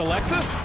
Alexis.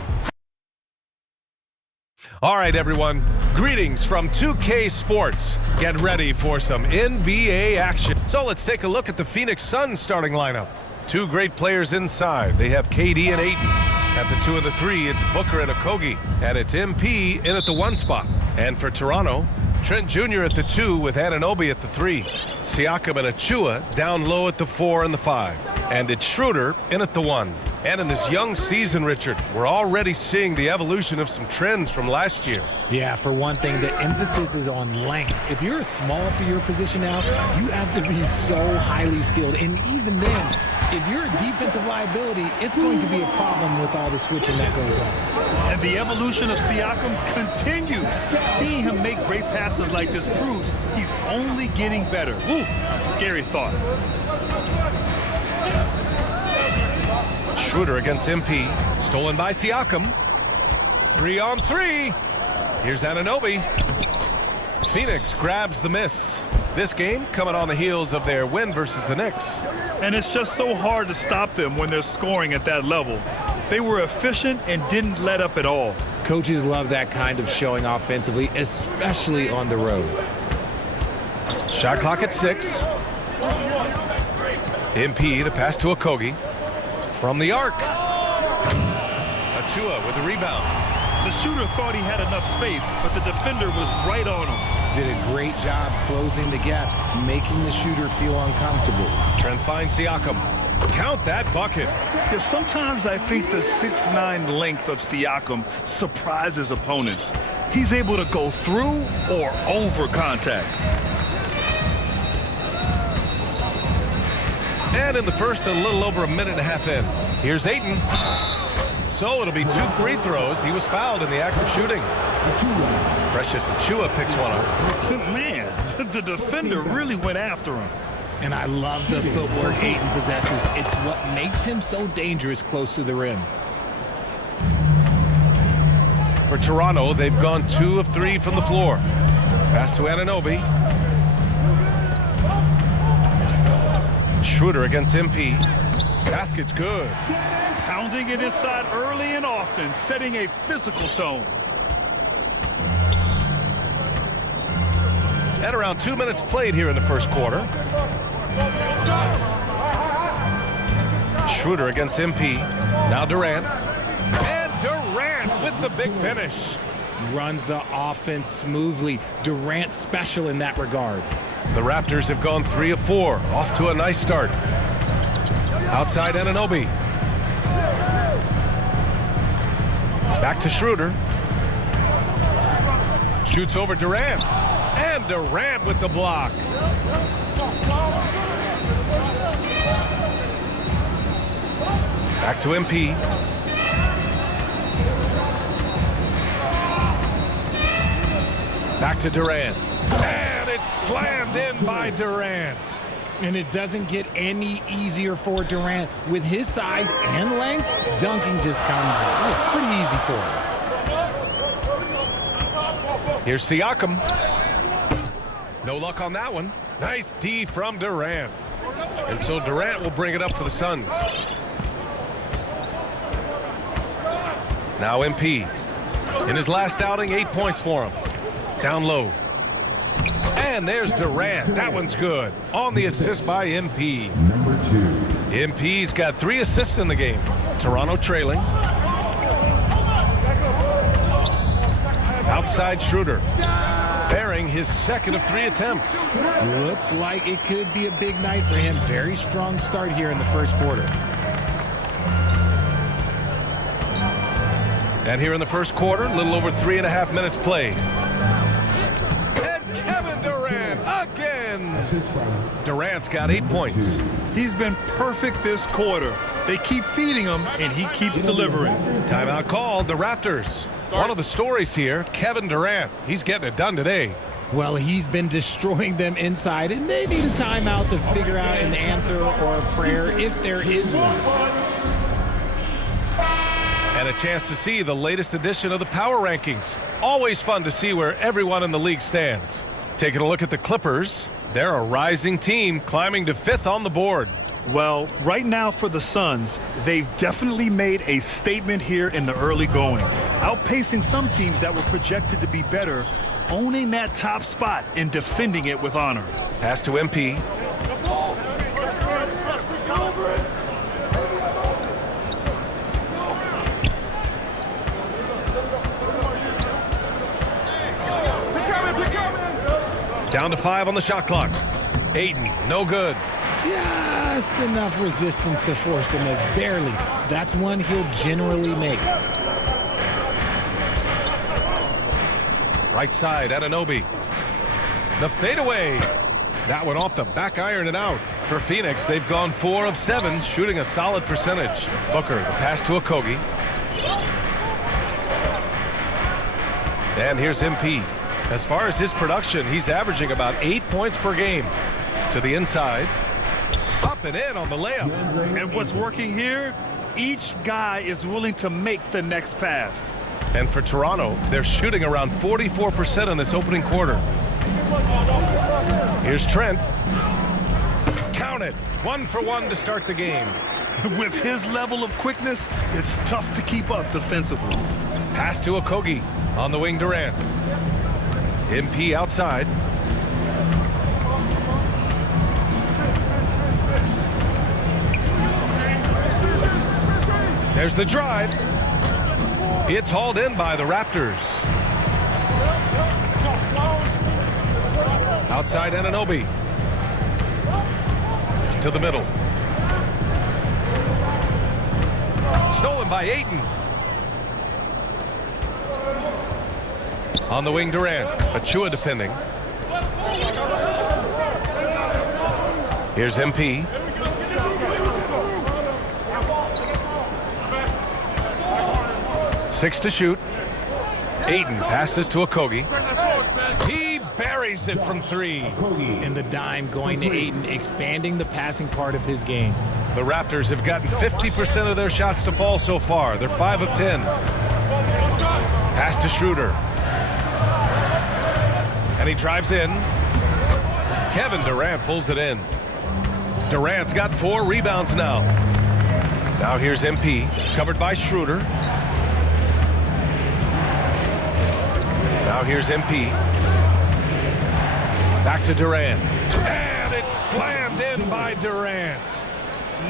All right, everyone. Greetings from 2K Sports. Get ready for some NBA action. So let's take a look at the Phoenix Suns starting lineup. Two great players inside. They have KD and Ayton. At the 2 and the 3, it's Booker and Okogie. And it's MP in at the 1 spot. And for Toronto, Trent Jr. at the 2 with Anunoby at the 3. Siakam and Achua down low at the 4 and the 5. And it's Schroeder in at the 1. And in this young season, Richard, we're already seeing the evolution of some trends from last year. Yeah, for one thing, the emphasis is on length. If you're small for your position now, you have to be so highly skilled. And even then, if you're a defensive liability, it's going to be a problem with all the switching that goes on. And the evolution of Siakam continues. Seeing him make great passes like this proves he's only getting better. Woo, scary thought. Schroeder against MP. Stolen by Siakam. 3 on 3. Here's Anunoby. Phoenix grabs the miss. This game coming on the heels of their win versus the Knicks. And it's just so hard to stop them when they're scoring at that level. They were efficient and didn't let up at all. Coaches love that kind of showing offensively, especially on the road. Shot clock at 6. MP, the pass to Okogie. From the arc. Achua with the rebound. The shooter thought he had enough space, but the defender was right on him. Did a great job closing the gap, making the shooter feel uncomfortable. Trent finds Siakam. Count that bucket. Because sometimes I think the 6'9" length of Siakam surprises opponents. He's able to go through or over contact. And in the first, a little over a minute and a half in. Here's Ayton. So it'll be 2 free throws. He was fouled in the act of shooting. Precious Achua picks one up. Man, the defender really went after him. And I love the footwork Ayton possesses. It's what makes him so dangerous close to the rim. For Toronto, they've gone 2 of 3 from the floor. Pass to Anunoby. Schroeder against MP. Basket's good. Pounding it inside early and often, setting a physical tone. At around 2 minutes played here in the first quarter. Schroeder against MP. Now Durant. And Durant with the big finish. Runs the offense smoothly. Durant special in that regard. The Raptors have gone 3 of 4. Off to a nice start. Outside Anunoby. Back to Schroeder. Shoots over Durant. And Durant with the block. Back to MP. Back to Durant. And it's slammed in by Durant. And it doesn't get any easier for Durant. With his size and length, dunking just comes pretty easy for him. Here's Siakam. No luck on that one. Nice D from Durant. And so Durant will bring it up for the Suns. Now MP. In his last outing, 8 points for him. Down low. And there's Durant. That one's good. On the assist by MP. Number 2. MP's got 3 assists in the game. Toronto trailing. Outside Schroeder. Bearing his second of 3 attempts. Looks like it could be a big night for him. Very strong start here in the first quarter. And here in the first quarter, a little over 3.5 minutes played. And Kevin Durant again. Durant's got 8 points. He's been perfect this quarter. They keep feeding him, and he keeps delivering. Timeout called. The Raptors. One of the stories here, Kevin Durant. He's getting it done today. Well, he's been destroying them inside, and they need a timeout to figure out an answer or a prayer if there is one. And a chance to see the latest edition of the Power Rankings. Always fun to see where everyone in the league stands. Taking a look at the Clippers, they're a rising team climbing to 5th on the board. Well, right now for the Suns, they've definitely made a statement here in the early going, outpacing some teams that were projected to be better, owning that top spot and defending it with honor. Pass to MP. Down to 5 on the shot clock. Ayton, no good. Just enough resistance to force the miss, barely. That's one he'll generally make. Right side, Anunoby. The fadeaway. That one off the back iron and out. For Phoenix, they've gone 4 of 7, shooting a solid percentage. Booker, the pass to Okogie. And here's MP. As far as his production, he's averaging about 8 points per game. To the inside. Up and in on the layup. And what's working here? Each guy is willing to make the next pass. And for Toronto, they're shooting around 44% in this opening quarter. Here's Trent. Count it. 1 for 1 to start the game. With his level of quickness, it's tough to keep up defensively. Pass to Okogie. On the wing, Durant. MP outside. There's the drive. It's hauled in by the Raptors. Outside Anunoby. To the middle. Stolen by Ayton. On the wing, Durant. Achua defending. Here's MP. Six to shoot. Ayton passes to Okogie. He buries it from 3. And the dime going to Ayton, expanding the passing part of his game. The Raptors have gotten 50% of their shots to fall so far. They're 5 of 10. Pass to Schroeder. And he drives in. Kevin Durant pulls it in. Durant's got 4 rebounds now. Now here's MP, covered by Schroeder. Now here's MP. Back to Durant. And it's slammed in by Durant.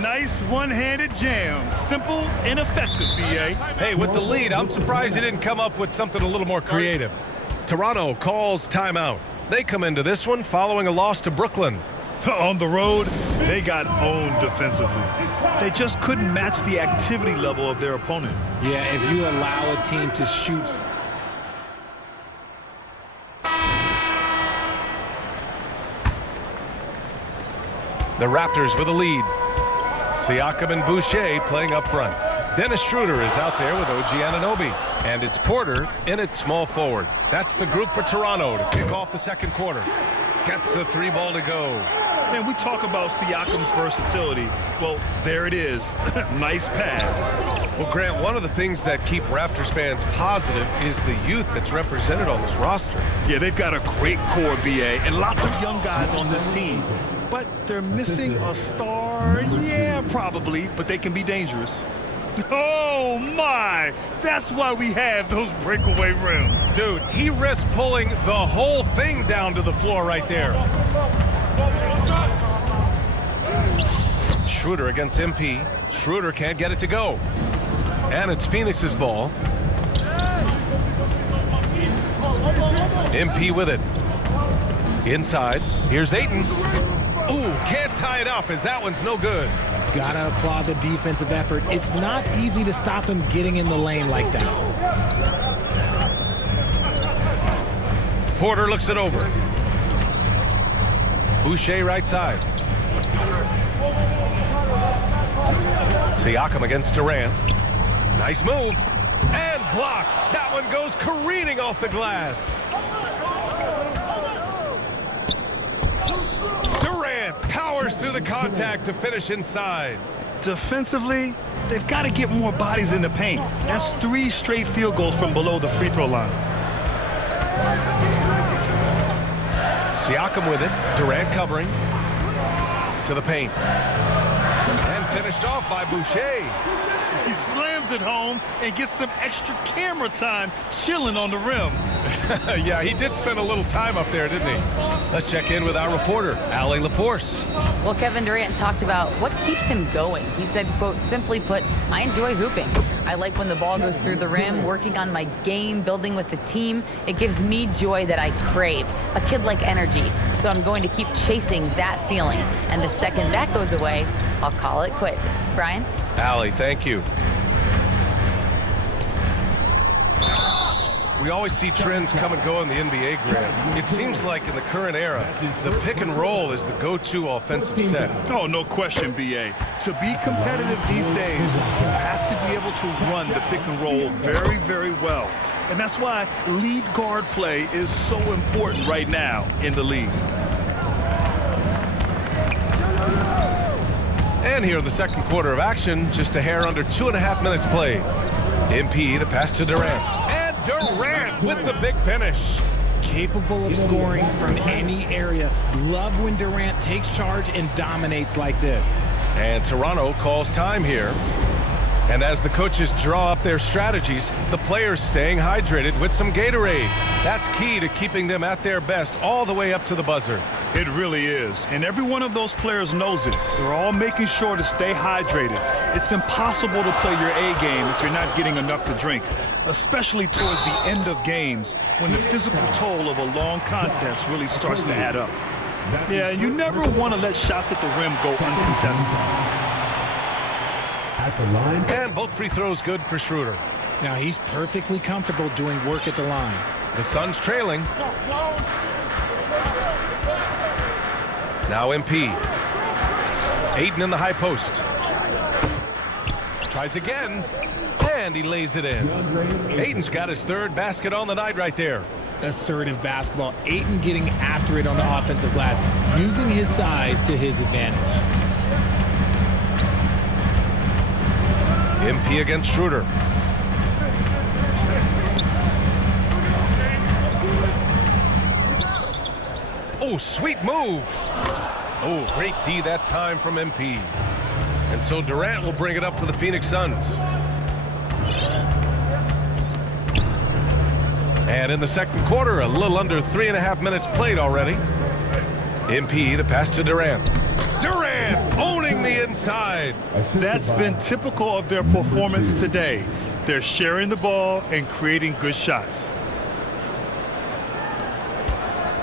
Nice one-handed jam. Simple and effective, B.A. Hey, with the lead, I'm surprised he didn't come up with something a little more creative. Toronto calls timeout. They come into this one following a loss to Brooklyn. On the road, they got owned defensively. They just couldn't match the activity level of their opponent. Yeah, if you allow a team to shoot... The Raptors with a lead. Siakam and Boucher playing up front. Dennis Schroeder is out there with OG Anunoby. And it's Porter in at small forward. That's the group for Toronto to kick off the second quarter. Gets the 3 ball to go. Man, we talk about Siakam's versatility. Well, there it is. Nice pass. Well, Grant, one of the things that keep Raptors fans positive is the youth that's represented on this roster. Yeah, they've got a great core, B.A., and lots of young guys on this team. But they're missing a star. Yeah, probably, but they can be dangerous. Oh, my! That's why we have those breakaway rims. Dude, he risked pulling the whole thing down to the floor right there. Schroeder against MP. Schroeder can't get it to go. And it's Phoenix's ball. MP with it. Inside. Here's Ayton. Ooh, can't tie it up as that one's no good. Gotta applaud the defensive effort. It's not easy to stop him getting in the lane like that. Porter looks it over. Boucher right side. Siakam against Durant. Nice move. And blocked. That one goes careening off the glass. Durant powers through the contact to finish inside. Defensively, they've got to get more bodies in the paint. That's 3 straight field goals from below the free throw line. Siakam with it. Durant covering. To the paint. And finished off by Boucher. He slams it home and gets some extra camera time chilling on the rim. Yeah, he did spend a little time up there, didn't he? Let's check in with our reporter, Allie LaForce. Well, Kevin Durant talked about what keeps him going. He said, quote, simply put, I enjoy hooping. I like when the ball goes through the rim, working on my game, building with the team. It gives me joy that I crave, a kid-like energy. So I'm going to keep chasing that feeling. And the second that goes away, I'll call it quits. Brian? Allie, thank you. We always see trends come and go in the NBA, Grant. It seems like in the current era, the pick and roll is the go-to offensive set. Oh, no question, B.A. To be competitive these days, you have to be able to run the pick and roll very, very well. And that's why lead guard play is so important right now in the league. And here in the second quarter of action, just a hair under 2.5 minutes played. MP, the pass to Durant. And Durant with the big finish. Capable of scoring from any area. Love when Durant takes charge and dominates like this. And Toronto calls time here. And as the coaches draw up their strategies, the players staying hydrated with some Gatorade. That's key to keeping them at their best all the way up to the buzzer. It really is. And every one of those players knows it. They're all making sure to stay hydrated. It's impossible to play your A game if you're not getting enough to drink, especially towards the end of games when the physical toll of a long contest really starts to add up. Yeah, you never want to let shots at the rim go uncontested. And both free throws good for Schroeder. Now he's perfectly comfortable doing work at the line. The Suns trailing. Now MP. Ayton in the high post. Tries again. And he lays it in. Ayton's got his third basket on the night right there. Assertive basketball. Ayton getting after it on the offensive glass, using his size to his advantage. MP against Schroeder. Oh, sweet move. Oh, great D that time from MP. And so Durant will bring it up for the Phoenix Suns. And in the second quarter, a little under 3.5 minutes played already. MP, the pass to Durant. Durant owning the inside. That's been typical of their performance today. They're sharing the ball and creating good shots.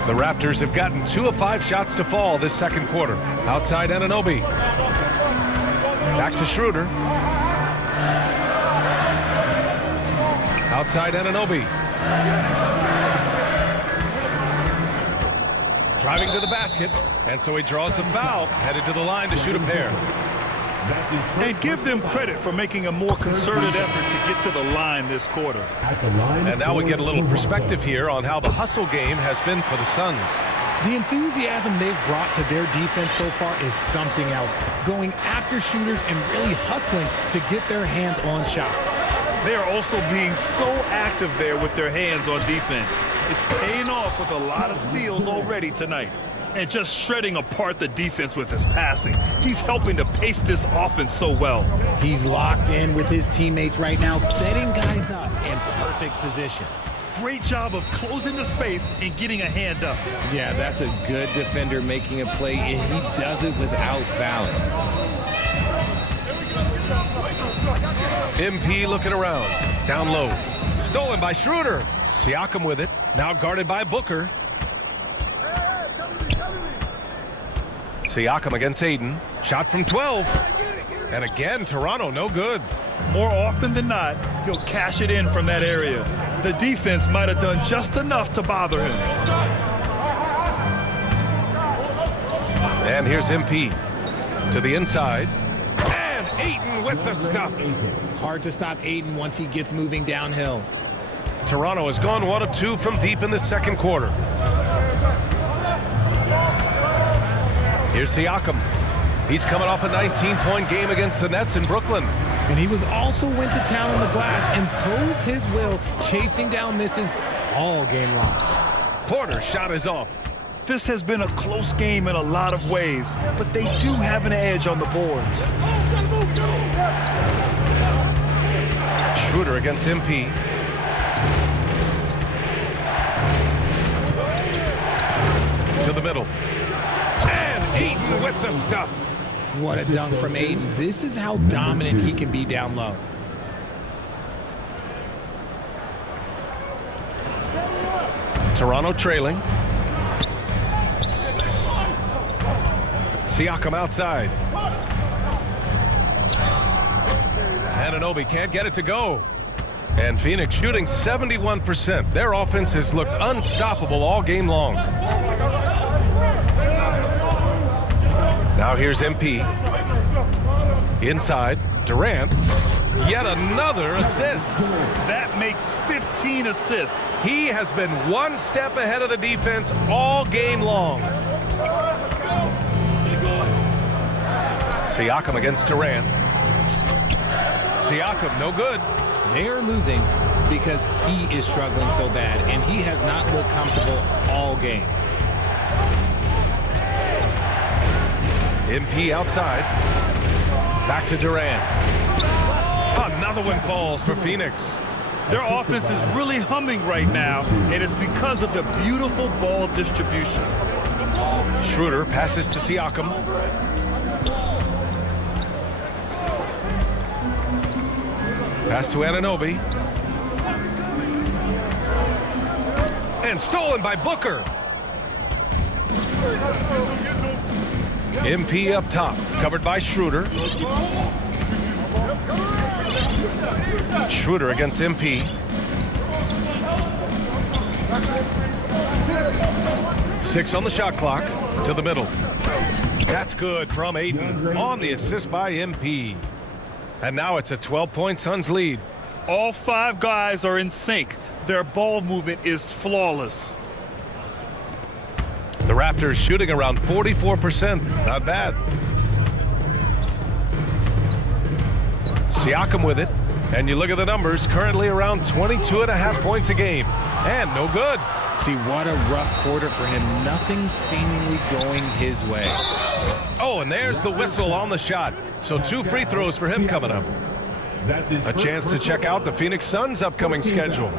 The Raptors have gotten 2 of 5 shots to fall this second quarter. Outside Anunoby. Back to Schroeder. Outside Anunoby. Driving to the basket, and so he draws the foul, headed to the line to shoot a pair. And give them credit for making a more concerted effort to get to the line this quarter. And now we get a little perspective here on how the hustle game has been for the Suns. The enthusiasm they've brought to their defense so far is something else. Going after shooters and really hustling to get their hands on shots. They are also being so active there with their hands on defense. It's paying off with a lot of steals already tonight. And just shredding apart the defense with his passing. He's helping to pace this offense so well. He's locked in with his teammates right now, setting guys up in perfect position. Great job of closing the space and getting a hand up. Yeah, that's a good defender making a play, and he does it without fouling. MP looking around. Down low. Stolen by Schroeder. Siakam with it. Now guarded by Booker. Siakam against Ayton. Shot from 12. And again, Toronto no good. More often than not, he'll cash it in from that area. The defense might have done just enough to bother him. And here's MP. To the inside. And Ayton with the stuff. Hard to stop Ayton once he gets moving downhill. Toronto has gone 1 of 2 from deep in the second quarter. Here's Siakam. He's coming off a 19-point game against the Nets in Brooklyn. And he was also went to town on the glass, imposed his will, chasing down misses all game long. Porter's shot is off. This has been a close game in a lot of ways, but they do have an edge on the boards. Schroeder against MP. To the middle. And Ayton with the stuff. What a dunk from Ayton. This is how dominant he can be down low. Toronto trailing. Siakam outside. Anunoby can't get it to go. And Phoenix shooting 71%. Their offense has looked unstoppable all game long. Now here's MP. Inside, Durant. Yet another assist. That makes 15 assists. He has been one step ahead of the defense all game long. Siakam against Durant. Siakam, no good. They're losing because he is struggling so bad, and he has not looked comfortable all game. MP outside. Back to Durant. Another one falls for Phoenix. Their offense is really humming right now, and it's because of the beautiful ball distribution. Schroeder passes to Siakam. Pass to Anunoby. And stolen by Booker. MP up top, covered by Schroeder. Schroeder against MP. Six on the shot clock. To the middle. That's good from Ayton on the assist by MP. And now it's a 12-point Suns lead. All five guys are in sync. Their ball movement is flawless. The Raptors shooting around 44%. Not bad. Siakam with it. And you look at the numbers, currently around 22.5 points a game. And no good. See, what a rough quarter for him. Nothing seemingly going his way. Oh, and there's the whistle on the shot. So 2 free throws for him coming up. A chance to check out the Phoenix Suns' upcoming schedule.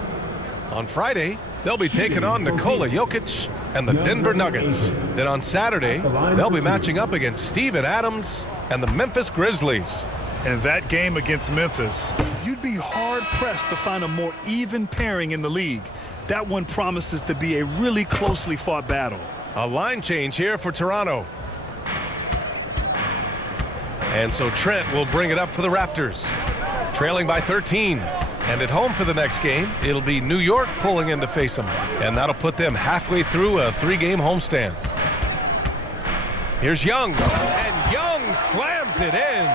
On Friday, they'll be taking on Nikola Jokic and the Denver Nuggets. Then on Saturday, they'll be matching up against Steven Adams and the Memphis Grizzlies. And that game against Memphis, you'd be hard-pressed to find a more even pairing in the league. That one promises to be a really closely fought battle. A line change here for Toronto. And so Trent will bring it up for the Raptors. Trailing by 13. And at home for the next game, it'll be New York pulling in to face them. And that'll put them halfway through a 3-game homestand. Here's Young. And Young slams it in.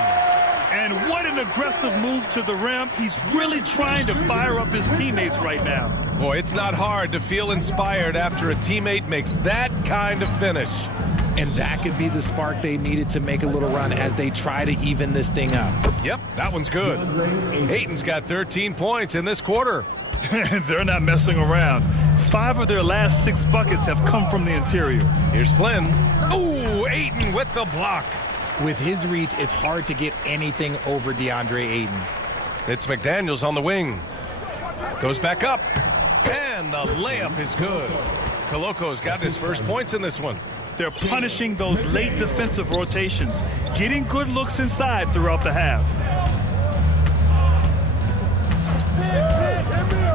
And what an aggressive move to the rim. He's really trying to fire up his teammates right now. Boy, it's not hard to feel inspired after a teammate makes that kind of finish. And that could be the spark they needed to make a little run as they try to even this thing up. Yep, that one's good. Ayton's got 13 points in this quarter. They're not messing around. 5 of their last 6 buckets have come from the interior. Here's Flynn. Ooh, Ayton with the block. With his reach, it's hard to get anything over DeAndre Ayton. It's McDaniels on the wing. Goes back up. And the layup is good. Coloco's got his first points in this one. They're punishing those late defensive rotations, getting good looks inside throughout the half.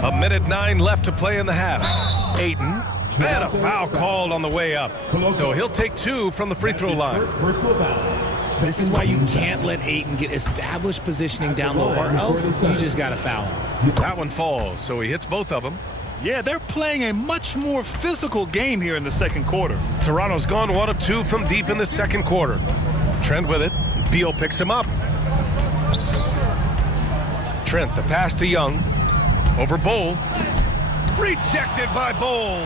A minute 9 left to play in the half. Ayton. And a foul called on the way up. So he'll take 2 from the free throw line. This is why you can't let Ayton get established positioning down low, or else you just got to foul him. That one falls, so he hits both of them. Yeah, they're playing a much more physical game here in the second quarter. Toronto's gone 1 of 2 from deep in the second quarter. Trent with it. Beal picks him up. Trent, the pass to Young. Over Bol. Rejected by Bol.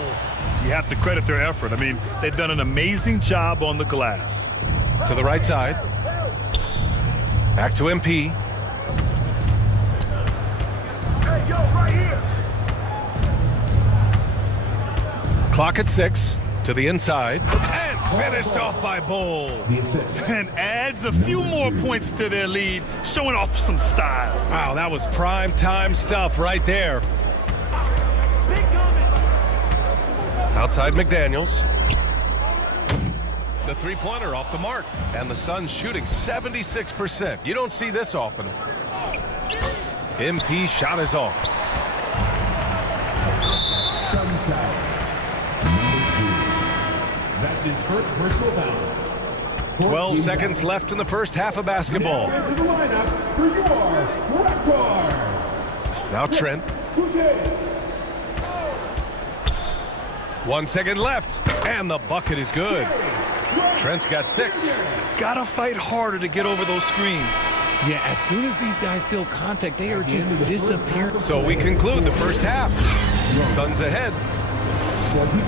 You have to credit their effort. I mean, they've done an amazing job on the glass. To the right side. Back to MP. Hey, yo, right here. Clock at 6. To the inside, and finished off by Bull. And adds a few more points to their lead, showing off some style. Wow, that was prime time stuff right there. Outside McDaniels. The three-pointer off the mark. And the Suns shooting 76%. You don't see this often. MP shot is off. Suns foul. That's his first personal foul. 12 seconds left in the first half of basketball. Now into the lineup for your Raptors. Now Trent. 1 second left, and the bucket is good. Trent's got 6. Gotta fight harder to get over those screens. Yeah, as soon as these guys feel contact, they are just disappearing. So we conclude the first half. Suns ahead. 42.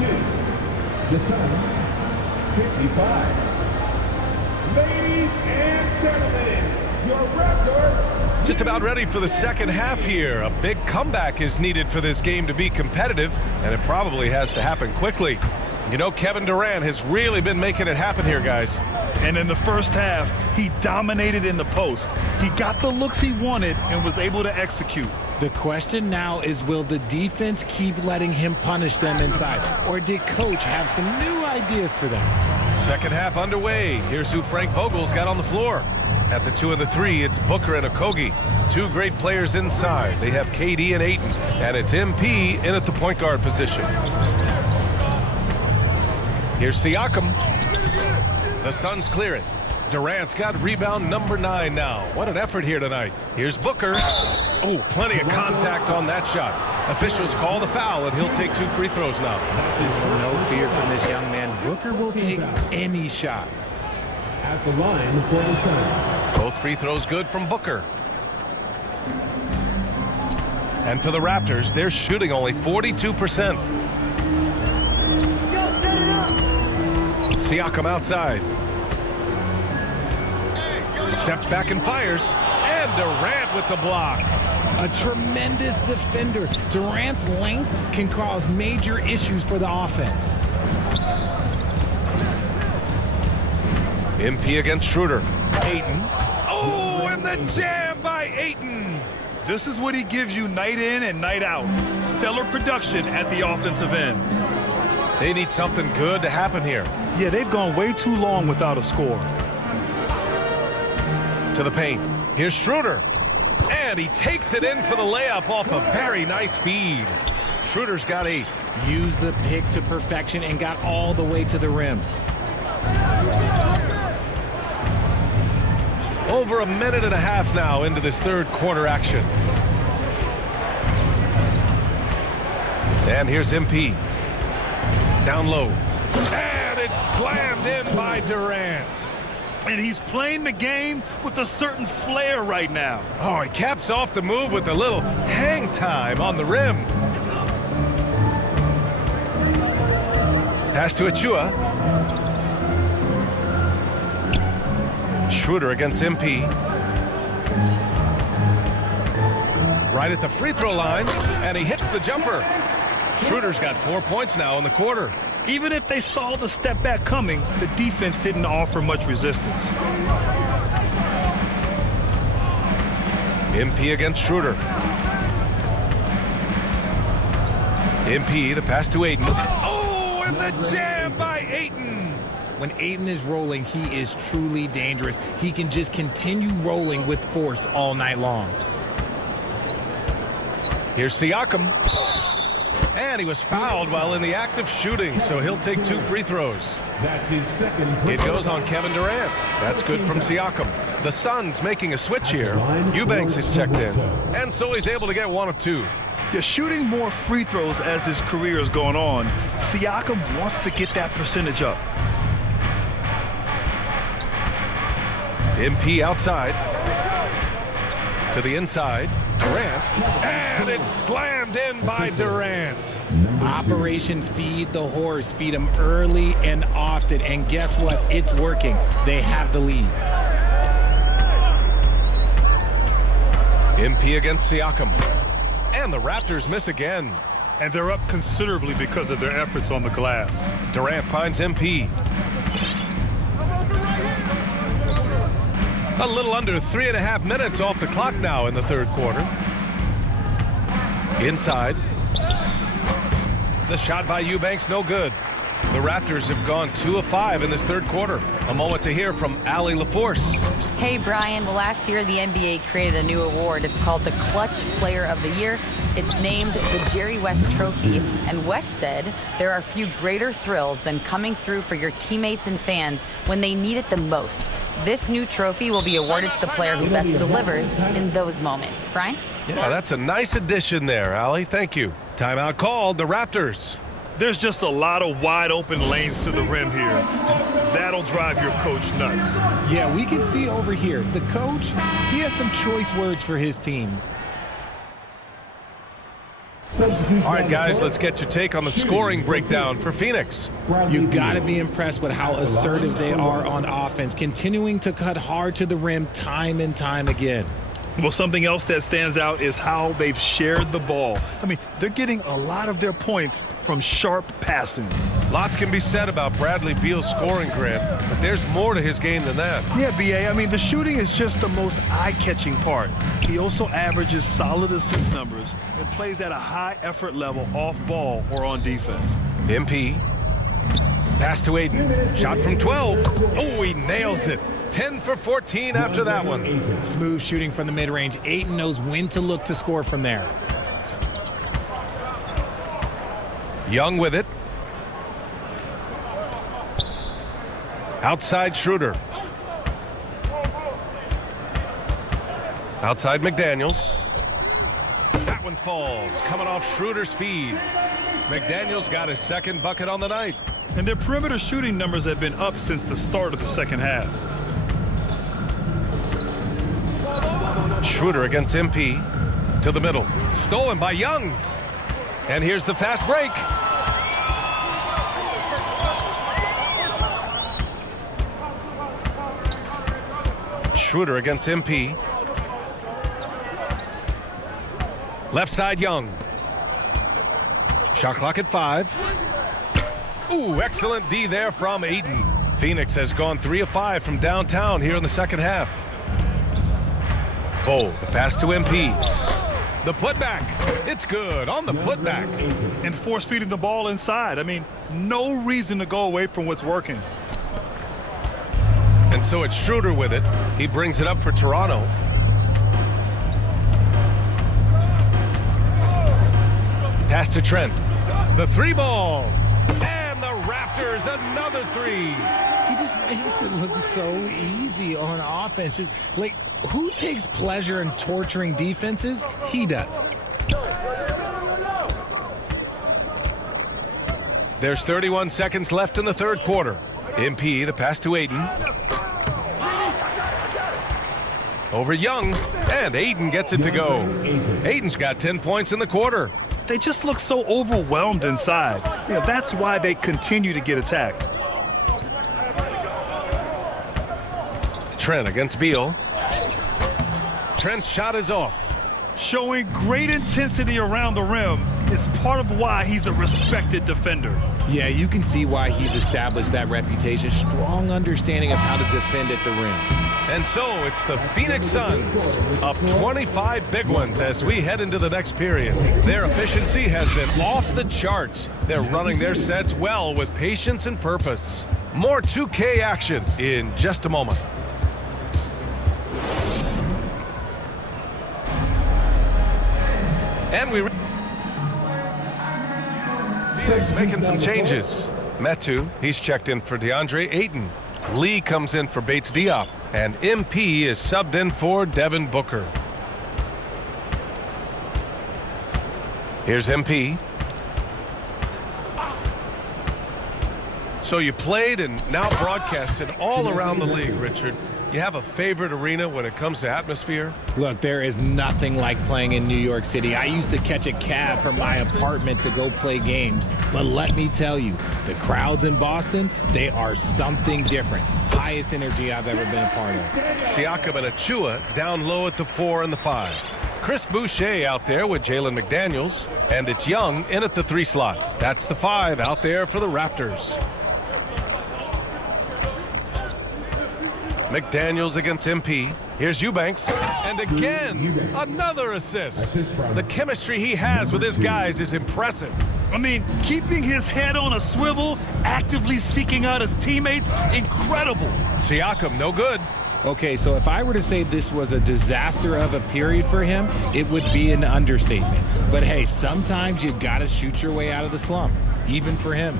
The Suns, 55. Ladies and gentlemen, your Raptors. Just about ready for the second half here. A big comeback is needed for this game to be competitive, and it probably has to happen quickly. You know, Kevin Durant has really been making it happen here, guys. And in the first half, he dominated in the post. He got the looks he wanted and was able to execute. The question now is, will the defense keep letting him punish them inside? Or did coach have some new ideas for them? Second half underway. Here's who Frank Vogel's got on the floor. At the 2 and the 3, it's Booker and Okogie. 2 great players inside. They have KD and Ayton. And it's MP in at the point guard position. Here's Siakam. The Suns clear it. Durant's got rebound number 9 now. What an effort here tonight. Here's Booker. Oh, plenty of contact on that shot. Officials call the foul, and he'll take 2 free throws now. No fear from this young man. Booker will take any shot. At the line for the Suns. Both free throws good from Booker. And for the Raptors, they're shooting only 42%. Siakam outside. Steps back and fires. And Durant with the block. A tremendous defender. Durant's length can cause major issues for the offense. MP against Schroeder. Ayton. Oh, and the jam by Ayton. This is what he gives you night in and night out. Stellar production at the offensive end. They need something good to happen here. Yeah, they've gone way too long without a score. To the paint. Here's Schroeder. And he takes it in for the layup off a very nice feed. Schroeder's got 8. Used the pick to perfection and got all the way to the rim. Over a minute and a half now into this third quarter action. And here's MP. Down low. And it's slammed in by Durant. And he's playing the game with a certain flair right now. Oh, he caps off the move with a little hang time on the rim. Pass to Achua. Schroeder against MP. Right at the free throw line, and he hits the jumper. Schroeder's got 4 points now in the quarter. Even if they saw the step back coming, the defense didn't offer much resistance. MP against Schroeder. MP, the pass to Ayton. Oh, and the jam by Ayton. When Ayton is rolling, he is truly dangerous. He can just continue rolling with force all night long. Here's Siakam. And he was fouled while in the act of shooting, so he'll take 2 free throws. That's his second. It goes on Kevin Durant. That's good from Siakam. The Suns making a switch here. Eubanks is checked in, and so he's able to get 1 of 2. Yeah, shooting more free throws as his career is going on. Siakam wants to get that percentage up. MP outside. To the inside. Durant. And it's slammed in by Durant. Operation Feed the Horse. Feed him early and often. And guess what? It's working. They have the lead. MP against Siakam. And the Raptors miss again. And they're up considerably because of their efforts on the glass. Durant finds MP. A little under 3.5 minutes off the clock now in the third quarter. Inside. The shot by Eubanks, no good. The Raptors have gone 2 of 5 in this third quarter. A moment to hear from Allie LaForce. Hey, Brian. Well, last year the NBA created a new award. It's called the Clutch Player of the Year. It's named the Jerry West Trophy. And West said there are few greater thrills than coming through for your teammates and fans when they need it the most. This new trophy will be awarded to the player who best delivers in those moments. Brian? Yeah, that's a nice addition there, Allie. Thank you. Timeout called, the Raptors. There's just a lot of wide open lanes to the rim here. That'll drive your coach nuts. Yeah, we can see over here, the coach, he has some choice words for his team. All right, guys, let's get your take on the scoring breakdown for Phoenix. You got to be impressed with how assertive they are on offense, continuing to cut hard to the rim time and time again. Well, something else that stands out is how they've shared the ball. I mean, they're getting a lot of their points from sharp passing. Lots can be said about Bradley Beal's scoring, Grant, but there's more to his game than that. Yeah, B.A., I mean, the shooting is just the most eye-catching part. He also averages solid assist numbers and plays at a high effort level off ball or on defense. MP. Pass to Aiden. Shot from 12. Oh, he nails it. 10 for 14 after that one. Smooth shooting from the mid-range. Ayton knows when to look to score from there. Young with it. Outside Schroeder. Outside McDaniels. That one falls. Coming off Schroeder's feed. McDaniels got his second bucket on the night. And their perimeter shooting numbers have been up since the start of the second half. Schroeder against MP. To the middle. Stolen by Young. And here's the fast break. Schroeder against MP. Left side Young. Shot clock at 5. Ooh, excellent D there from Ayton. Phoenix has gone 3 of 5 from downtown here in the second half. Oh, the pass to MP. The putback. It's good on the putback. And force feeding the ball inside. I mean, no reason to go away from what's working. And so it's Schroeder with it. He brings it up for Toronto. Pass to Trent. The 3 ball. And the Raptors, another 3. He just makes it look so easy on offense. Just, like, who takes pleasure in torturing defenses? He does. There's 31 seconds left in the third quarter. MP, the pass to Ayton. Over Young, and Ayton gets it to go. Ayton's got 10 points in the quarter. They just look so overwhelmed inside. Yeah, that's why they continue to get attacked. Trent against Beal. Trent's shot is off. Showing great intensity around the rim is part of why he's a respected defender. Yeah, you can see why he's established that reputation. Strong understanding of how to defend at the rim. And so it's the Phoenix Suns up 25 big ones as we head into the next period. Their efficiency has been off the charts. They're running their sets well with patience and purpose. More 2K action in just a moment. And Phoenix making some changes. Metu, he's checked in for DeAndre Ayton. Lee comes in for Bates Diop. And MP is subbed in for Devin Booker. Here's MP. So you played and now broadcasted all around the league, Richard. You have a favorite arena when it comes to atmosphere? Look, there is nothing like playing in New York City. I used to catch a cab from my apartment to go play games. But let me tell you, the crowds in Boston, they are something different. Highest energy I've ever been a part of. Siakam and Achua down low at the 4 and the 5. Chris Boucher out there with Jalen McDaniels, and it's Young in at the 3 slot. That's the 5 out there for the Raptors. McDaniels against MP. Here's Eubanks. And again, another assist. The chemistry he has with his guys is impressive. I mean, keeping his head on a swivel, actively seeking out his teammates, incredible. Siakam, no good. Okay, so if I were to say this was a disaster of a period for him, it would be an understatement. But hey, sometimes you gotta shoot your way out of the slump, even for him.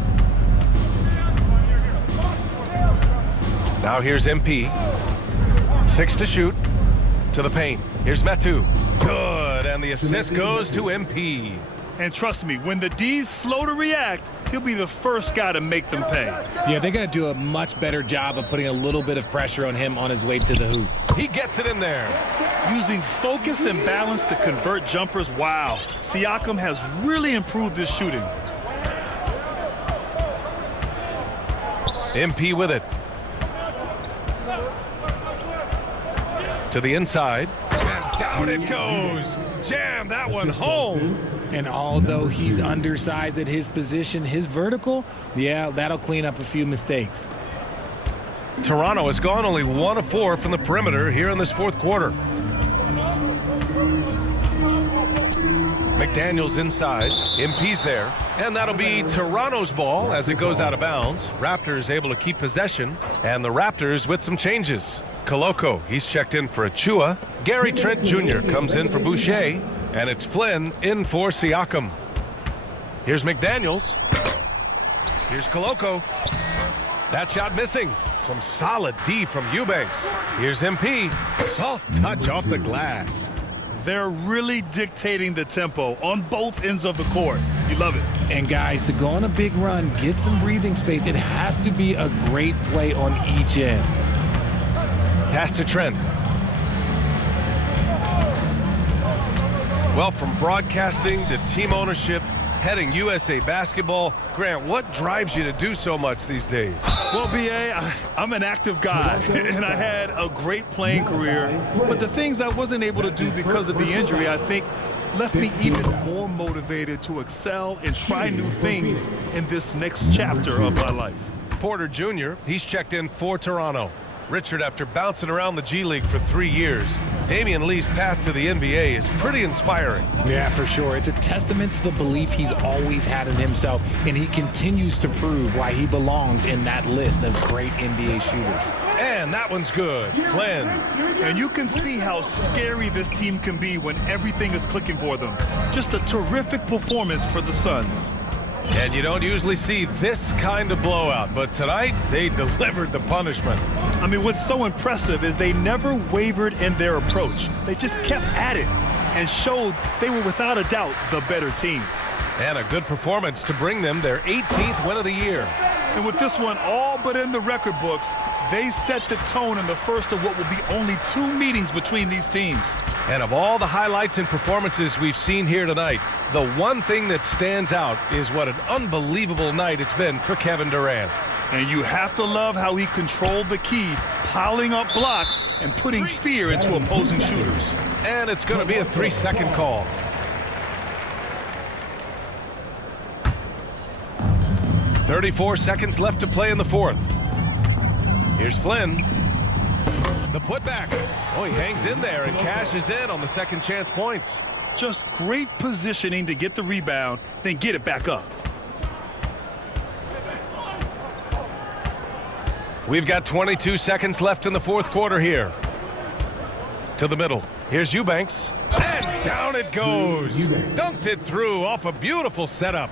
Now here's MP. 6 to shoot. To the paint. Here's Metu. Good, and the assist goes to MP. And trust me, when the D's slow to react, he'll be the first guy to make them pay. Yeah, they're going to do a much better job of putting a little bit of pressure on him on his way to the hoop. He gets it in there. Using focus and balance to convert jumpers, wow. Siakam has really improved his shooting. MP with it. To the inside. And down it goes. Jam that one home. And although he's undersized at his position, his vertical, yeah, that'll clean up a few mistakes. Toronto has gone only 1 of 4 from the perimeter here in this 4th quarter. McDaniels inside. MP's there. And that'll be Toronto's ball as it goes out of bounds. Raptors able to keep possession. And the Raptors with some changes. Koloko, he's checked in for Achua. Gary Trent Jr. comes in for Boucher. And it's Flynn in for Siakam. Here's McDaniels. Here's Koloko. That shot missing. Some solid D from Eubanks. Here's MP. Soft touch off the glass. They're really dictating the tempo on both ends of the court. You love it. And guys, to go on a big run, get some breathing space, it has to be a great play on each end. Pass to Trent. Well, from broadcasting to team ownership, heading USA Basketball, Grant, what drives you to do so much these days? Well, BA, I'm an active guy, and I had a great playing career. But the things I wasn't able to do because of the injury, I think, left me even more motivated to excel and try new things in this next chapter of my life. Porter Jr., he's checked in for Toronto. Richard, after bouncing around the G League for 3 years, Damian Lee's path to the NBA is pretty inspiring. Yeah, for sure. It's a testament to the belief he's always had in himself, and he continues to prove why he belongs in that list of great NBA shooters. And that one's good. Flynn. And you can see how scary this team can be when everything is clicking for them. Just a terrific performance for the Suns. And you don't usually see this kind of blowout, but tonight they delivered the punishment. I mean, what's so impressive is they never wavered in their approach. They just kept at it and showed they were without a doubt the better team. And a good performance to bring them their 18th win of the year. And with this one all but in the record books, they set the tone in the first of what will be only 2 meetings between these teams. And of all the highlights and performances we've seen here tonight, the one thing that stands out is what an unbelievable night it's been for Kevin Durant. And you have to love how he controlled the key, piling up blocks and putting fear into opposing shooters. And it's going to be a 3-second call. .34 seconds left to play in the 4th. Here's Flynn. The putback. Oh, he hangs in there and cashes in on the second chance points. Just great positioning to get the rebound, then get it back up. We've got 22 seconds left in the 4th quarter here. To the middle. Here's Eubanks. And down it goes. Dunked it through off a beautiful setup.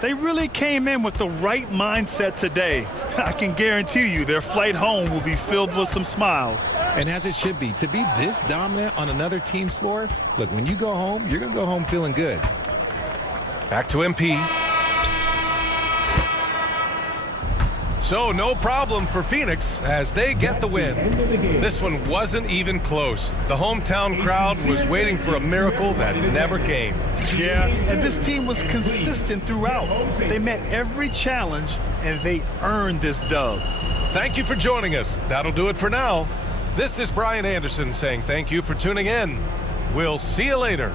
They really came in with the right mindset today. I can guarantee you their flight home will be filled with some smiles. And as it should be, to be this dominant on another team's floor, look, when you go home, you're going to go home feeling good. Back to MP. So no problem for Phoenix as they get the win. This one wasn't even close. The hometown crowd was waiting for a miracle that never came. Yeah, and this team was consistent throughout. They met every challenge, and they earned this dub. Thank you for joining us. That'll do it for now. This is Brian Anderson saying thank you for tuning in. We'll see you later.